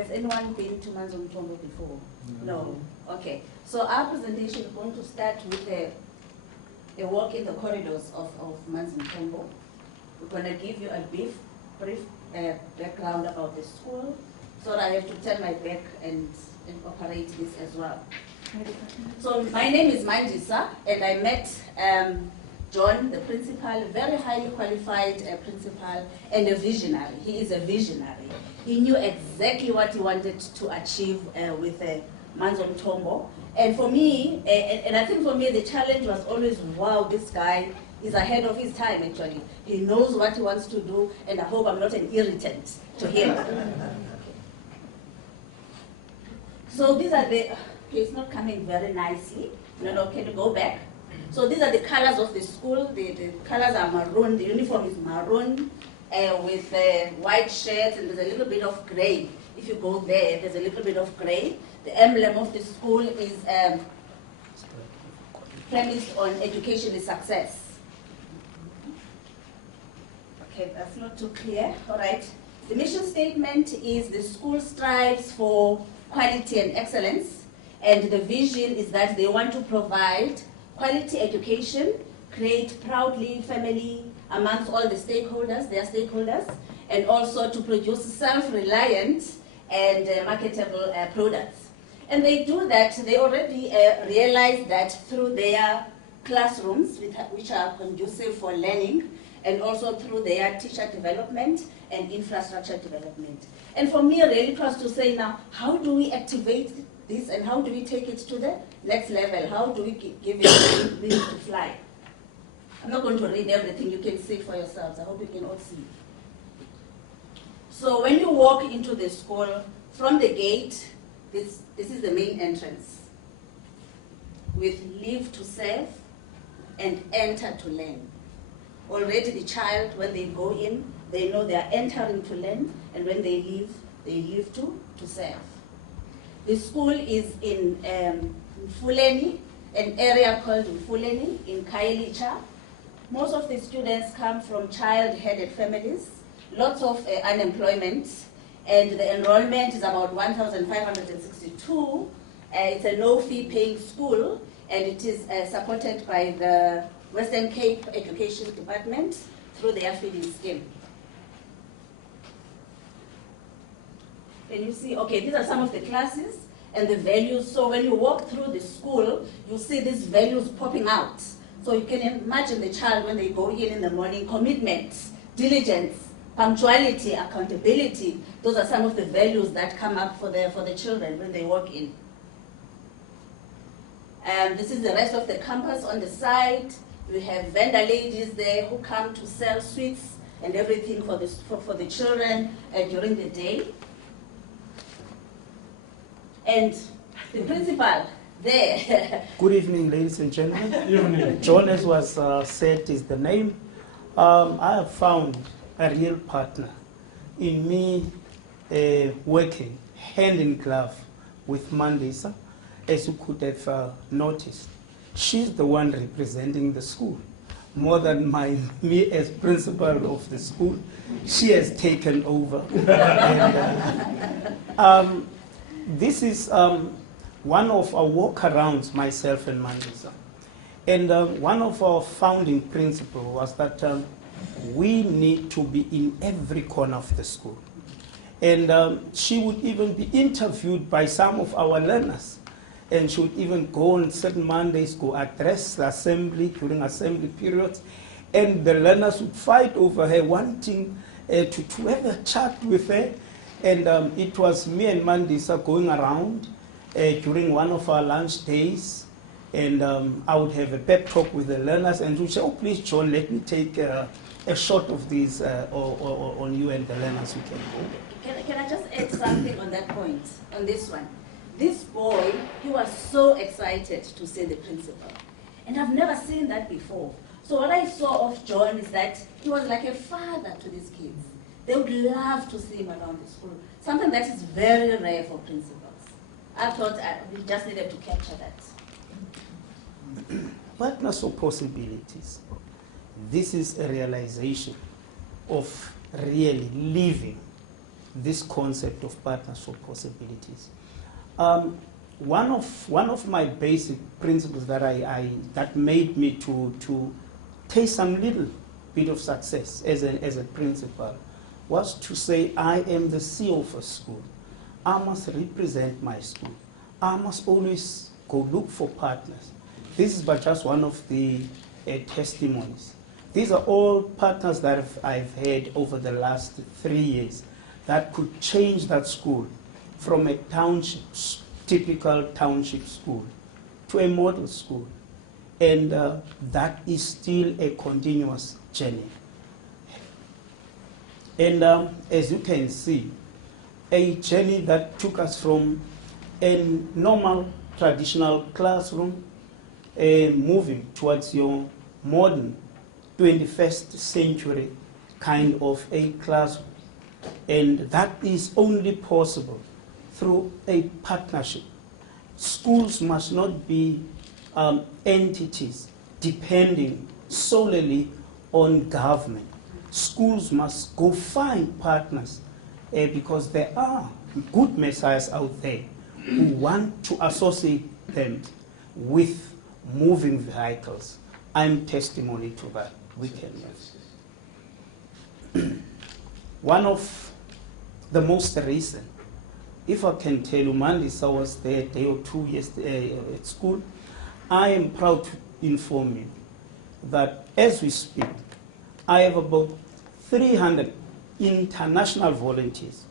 Has anyone been to Manzomthombo before? No. Okay. So our presentation is going to start with a walk in the corridors of Manzomthombo. We're going to give you a brief background about the school. So I have to turn my back and operate this as well. So my name is Mandisa, and I met John, the principal, very highly qualified principal and a visionary. He is a visionary. He knew exactly what he wanted to achieve with Manzomthombo. And for me, and I think for me, the challenge was always, wow, this guy is ahead of his time, actually. He knows what he wants to do, and I hope I'm not an irritant to him. So these are the, it's not coming very nicely. No, can you go back? So these are the colors of the school. The colors are maroon. The uniform is maroon with white shirts, and there's a little bit of gray. If you go there, there's a little bit of gray. The emblem of the school is premised on education is success. Okay, that's not too clear. All right. The mission statement is the school strives for quality and excellence, and the vision is that they want to provide quality education, create proudly family amongst all the stakeholders, their stakeholders, and also to produce self-reliant and marketable products. And they do that, they already realize that through their classrooms, which are conducive for learning, and also through their teacher development and infrastructure development. And for me, really close to say now, how do we activate this and how do we take it to the next level? How do we give it wings to fly? I'm not going to read everything, you can see for yourselves. I hope you can all see. So when you walk into the school, from the gate, this is the main entrance, with leave to serve and enter to learn. Already the child, when they go in, they know they are entering to learn, and when they leave to serve. The school is in Fuleni, an area called Fuleni in Khayelitsha. Most of the students come from child-headed families, lots of unemployment, and the enrollment is about 1,562. It's a no-fee paying school, and it is supported by the Western Cape Education Department through their feeding scheme. Can you see? Okay, these are some of the classes and the values. So when you walk through the school, you see these values popping out. So you can imagine the child when they go in the morning, commitment, diligence, punctuality, accountability. Those are some of the values that come up for the children when they walk in. This is the rest of the campus on the side. We have vendor ladies there who come to sell sweets and everything for the children during the day. And the principal there. Good evening, ladies and gentlemen. Good evening. John, as was said, is the name. I have found a real partner in me working hand in glove with Mandisa, as you could have noticed. She's the one representing the school. More than me as principal of the school, she has taken over. And, this is one of our walk-arounds, myself and Mandisa. And one of our founding principles was that we need to be in every corner of the school. And she would even be interviewed by some of our learners. And she would even go on certain Mondays, go address the assembly during assembly periods. And the learners would fight over her, wanting to have a chat with her. And it was me and Mandisa going around during one of our lunch days. And I would have a pep talk with the learners. And she would say, oh, please, John, let me take a shot of these on you and the learners. You can go. Can I just add something on that point, on this one? This boy, he was so excited to see the principal. And I've never seen that before. So what I saw of John is that he was like a father to these kids. They would love to see him around the school. Something that is very rare for principals. I thought we just needed to capture that. Partners of possibilities. This is a realization of really living this concept of Partners for Possibilities. One of my basic principles that that made me to taste some little bit of success as a principal was to say, I am the CEO of a school. I must represent my school. I must always go look for partners. This is but just one of the testimonies. These are all partners that I've had over the last 3 years that could change that school from a township, typical township school to a model school. And that is still a continuous journey. And as you can see, a journey that took us from a normal traditional classroom moving towards your modern 21st century kind of a classroom. And that is only possible through a partnership. Schools must not be entities depending solely on government. Schools must go find partners because there are good messiahs out there who want to associate them with moving vehicles. I'm testimony to that. We can. One of the most recent, if I can tell you, Mandisa was there a day or two yesterday at school. I am proud to inform you that as we speak, I have about 300 international volunteers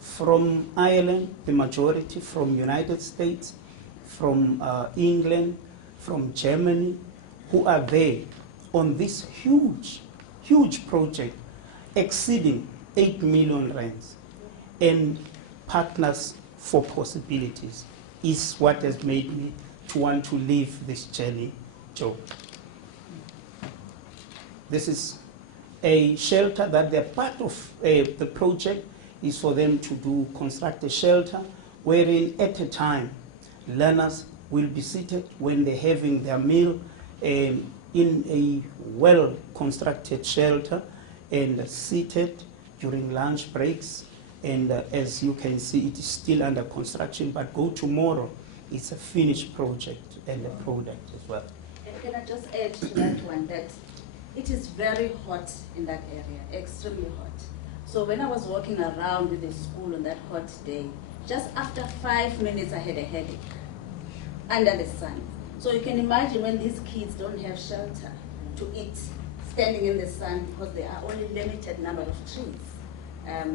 from Ireland, the majority from United States, from England, from Germany, who are there on this huge, huge project exceeding 8 million rands. And Partners for Possibilities is what has made me to want to leave this journey job. This is a shelter that they're part of. The project is for them to construct a shelter wherein at a time learners will be seated when they're having their meal in a well-constructed shelter and seated during lunch breaks. And as you can see, it is still under construction, but go tomorrow, it's a finished project and a product as well. And can I just add to that one that it is very hot in that area, extremely hot. So when I was walking around with the school on that hot day, just after 5 minutes I had a headache under the sun. So you can imagine when these kids don't have shelter to eat, standing in the sun because there are only limited number of trees.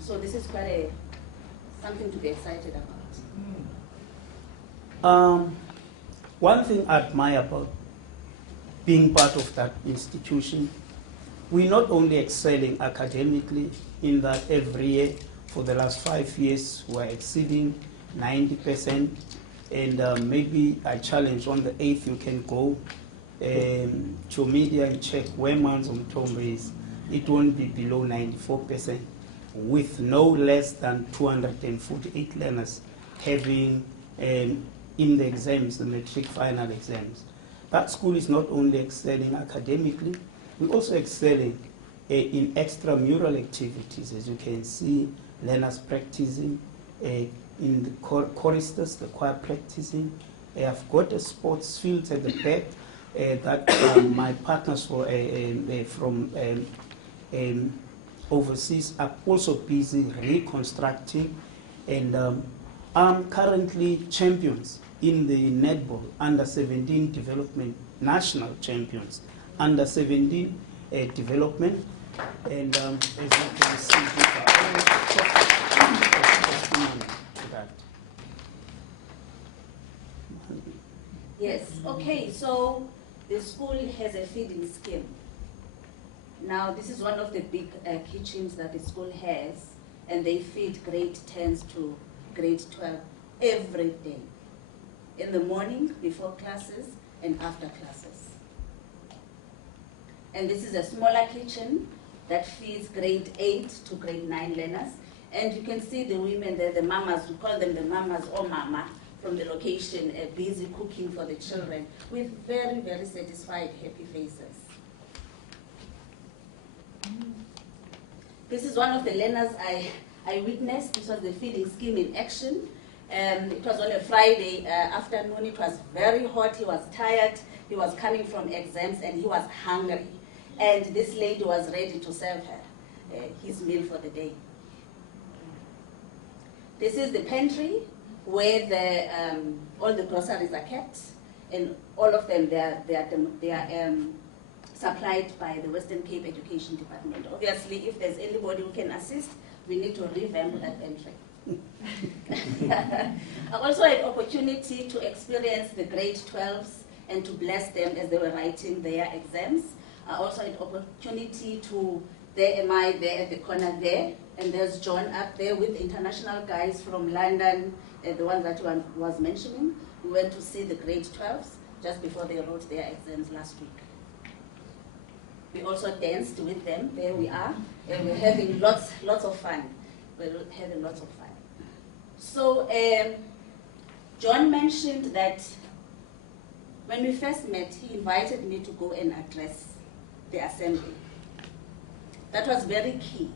So this is quite something to be excited about. One thing I admire about being part of that institution, we're not only excelling academically in that every year, for the last 5 years, we're exceeding 90%, and maybe I challenge on the 8th, you can go to media and check where Manzomthombo is. It won't be below 94%, with no less than 248 learners having in the exams, the matric final exams. That school is not only excelling academically, we're also excelling in extramural activities. As you can see, learners practicing in the choristers, the choir practicing. I've got a sports field at the back that my partners from overseas are also busy reconstructing, and I'm currently champions in the netball under 17 development, national champions under 17 development, and as you can see, these are all testimony to that. Yes, okay, so the school has a feeding scheme. Now, this is one of the big kitchens that the school has, and they feed grade 10s to grade 12 every day, in the morning, before classes, and after classes. And this is a smaller kitchen that feeds grade 8 to grade 9 learners. And you can see the women there, the mamas, we call them the mamas or mama, from the location, busy cooking for the children with very, very satisfied, happy faces. This is one of the learners I witnessed. This was the feeding scheme in action. It was on a Friday afternoon. It was very hot. He was tired. He was coming from exams and he was hungry. And this lady was ready to serve her his meal for the day. This is the pantry where all the groceries are kept, and all of them they are supplied by the Western Cape Education Department. Obviously, if there's anybody who can assist, we need to revamp that pantry. I also had opportunity to experience the grade 12s and to bless them as they were writing their exams. I also had opportunity to, there am I there at the corner there, and there's John up there with international guys from London, the ones that one was mentioning. We went to see the grade 12s just before they wrote their exams last week. We also danced with them. There we are. And we're having lots of fun. We're having lots of fun. So John mentioned that when we first met, he invited me to go and address the assembly. That was very key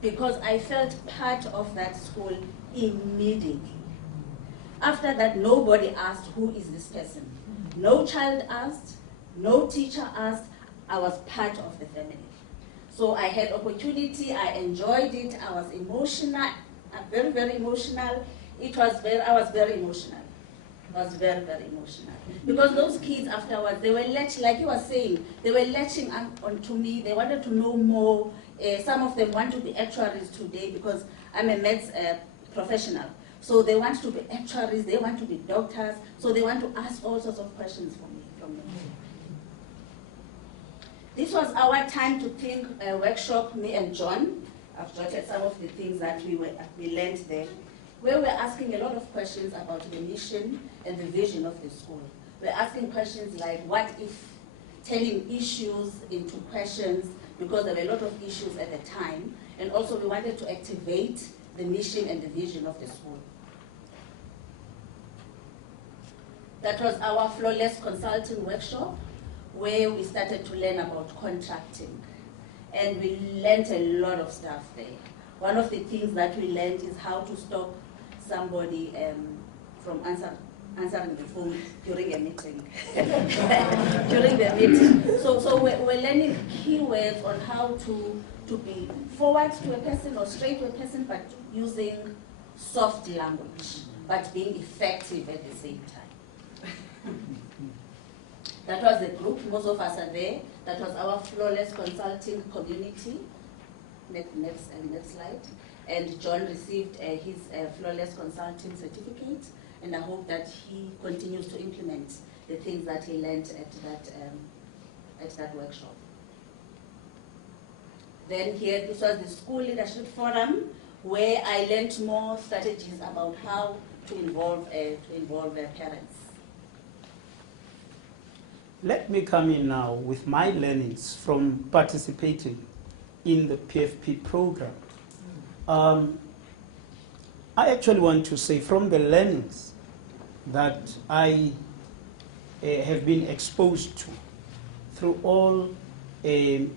because I felt part of that school immediately. After that, nobody asked, who is this person? No child asked, no teacher asked. I was part of the family. So I had opportunity, I enjoyed it, I was emotional, very, very emotional. I was very emotional. I was very, very emotional. Because those kids afterwards, they were latching, like you were saying, they were latching onto me, they wanted to know more. Some of them want to be actuaries today because I'm a maths professional. So they want to be actuaries, they want to be doctors, so they want to ask all sorts of questions from me. This was our time to think workshop, me and John. I've jotted some of the things that we learned there. We were asking a lot of questions about the mission and the vision of the school. We're asking questions like, what if, turning issues into questions, because there were a lot of issues at the time. And also we wanted to activate the mission and the vision of the school. That was our flawless consulting workshop, where we started to learn about contracting. And we learned a lot of stuff there. One of the things that we learned is how to stop somebody from answering the phone during a meeting. During the meeting. So we're learning keywords on how to be forward to a person or straight to a person, but using soft language, but being effective at the same time. That was the group, most of us are there. That was our flawless consulting community. Next slide. And John received his flawless consulting certificate, and I hope that he continues to implement the things that he learned at that workshop. Then here, this was the School Leadership Forum, where I learned more strategies about how to involve parents. Let me come in now with my learnings from participating in the PFP program. I actually want to say from the learnings that I have been exposed to through all the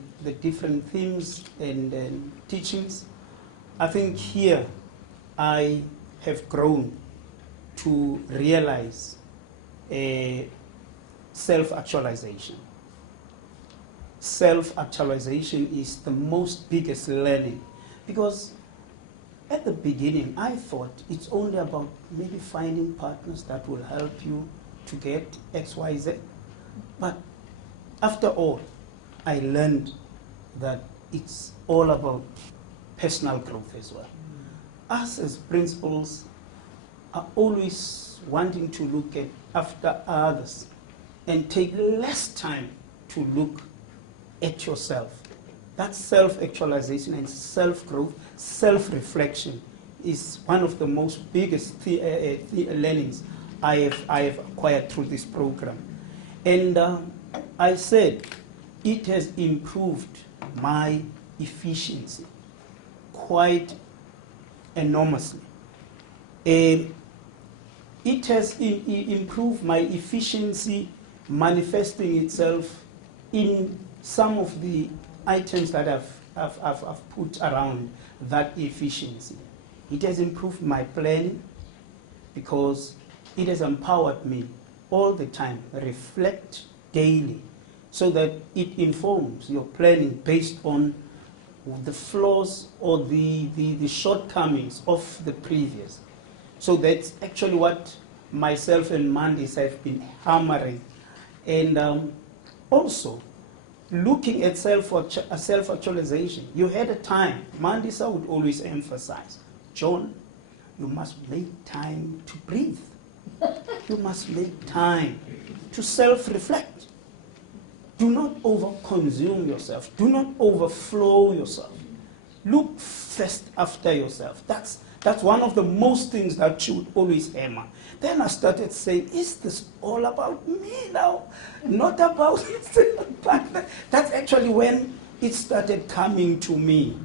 different themes and teachings, I think here I have grown to realize self-actualization. Self-actualization is the most biggest learning, because at the beginning I thought it's only about maybe finding partners that will help you to get XYZ. But after all, I learned that it's all about personal growth as well. Us as principals are always wanting to look after others and take less time to look at yourself. That self-actualization and self-growth, self-reflection is one of the most biggest learnings I have acquired through this program. And I said it has improved my efficiency quite enormously. It has improved my efficiency, manifesting itself in some of the items that I've I've put around that efficiency. It has improved my planning because it has empowered me all the time, reflect daily, so that it informs your planning based on the flaws or the shortcomings of the previous. So that's actually what myself and Mandis have been hammering. And also, looking at self-actualization, you had a time, Mandisa would always emphasize, John, you must make time to breathe. You must make time to self-reflect. Do not over-consume yourself. Do not overflow yourself. Look first after yourself. That's one of the most things that you would always hammer. Then I started saying, is this all about me now? Not about but that's actually when it started coming to me.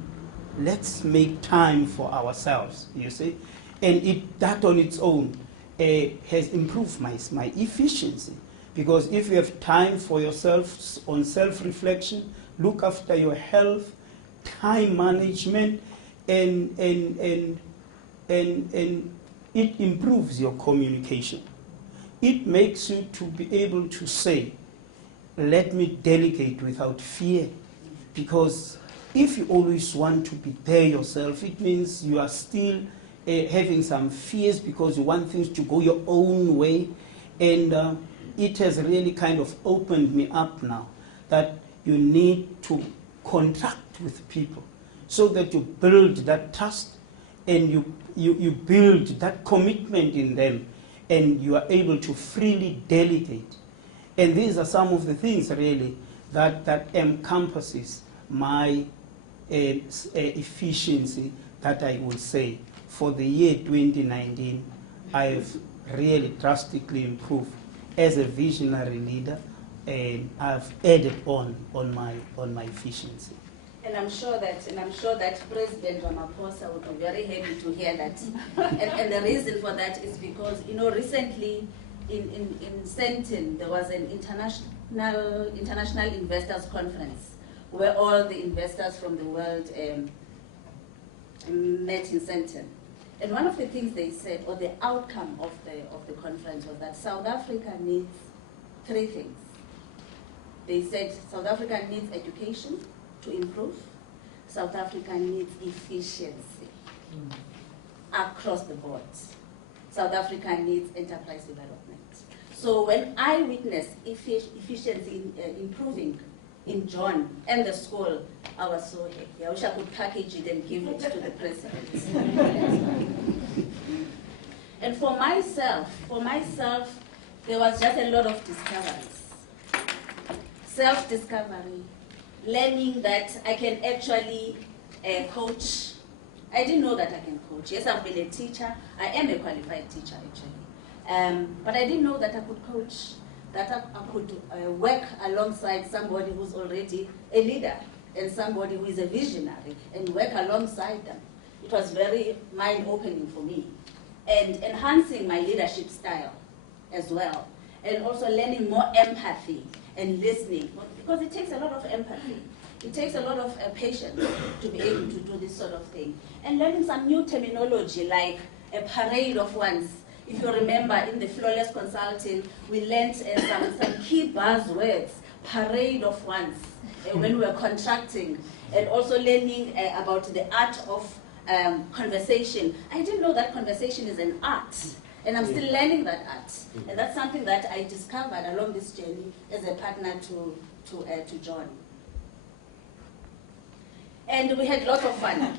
Let's make time for ourselves, you see? And that on its own has improved my efficiency. Because if you have time for yourself on self-reflection, look after your health, time management, and it improves your communication. It makes you to be able to say, let me delegate without fear. Because if you always want to be there yourself, it means you are still having some fears because you want things to go your own way. And it has really kind of opened me up now that you need to contract with people so that you build that trust and you build that commitment in them and you are able to freely delegate. And these are some of the things really that encompasses my efficiency that I would say for the year 2019 I've really drastically improved as a visionary leader, and I've added on my efficiency. And I'm sure that President Ramaphosa would be very happy to hear that. and the reason for that is because, you know, recently in Sandton there was an international investors conference where all the investors from the world met in Sandton. And one of the things they said, or the outcome of the conference, was that South Africa needs three things. They said South Africa needs education to improve. South Africa needs efficiency across the board. South Africa needs enterprise development. So when I witnessed efficiency improving in John and the school, I was so happy. I wish I could package it and give it to the president. And for myself, there was just a lot of discoveries. Self-discovery, learning that I can actually coach. I didn't know that I can coach. Yes, I've been a teacher. I am a qualified teacher, actually. But I didn't know that I could coach, that I could work alongside somebody who's already a leader and somebody who is a visionary and work alongside them. It was very mind-opening for me. And enhancing my leadership style as well. And also learning more empathy and listening, because it takes a lot of empathy. It takes a lot of patience to be able to do this sort of thing. And learning some new terminology like a parade of ones. If you remember in the Flawless Consulting, we learned some key buzzwords, parade of ones, when we were contracting, and also learning about the art of conversation. I didn't know that conversation is an art, and I'm still learning that art. And that's something that I discovered along this journey as a partner to John. And we had lots of fun.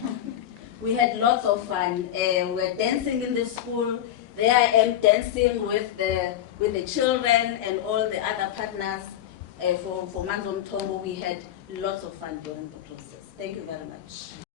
We had lots of fun. We were dancing in the school. There I am dancing with the children and all the other partners for Manzomthombo. We had lots of fun during the process. Thank you very much.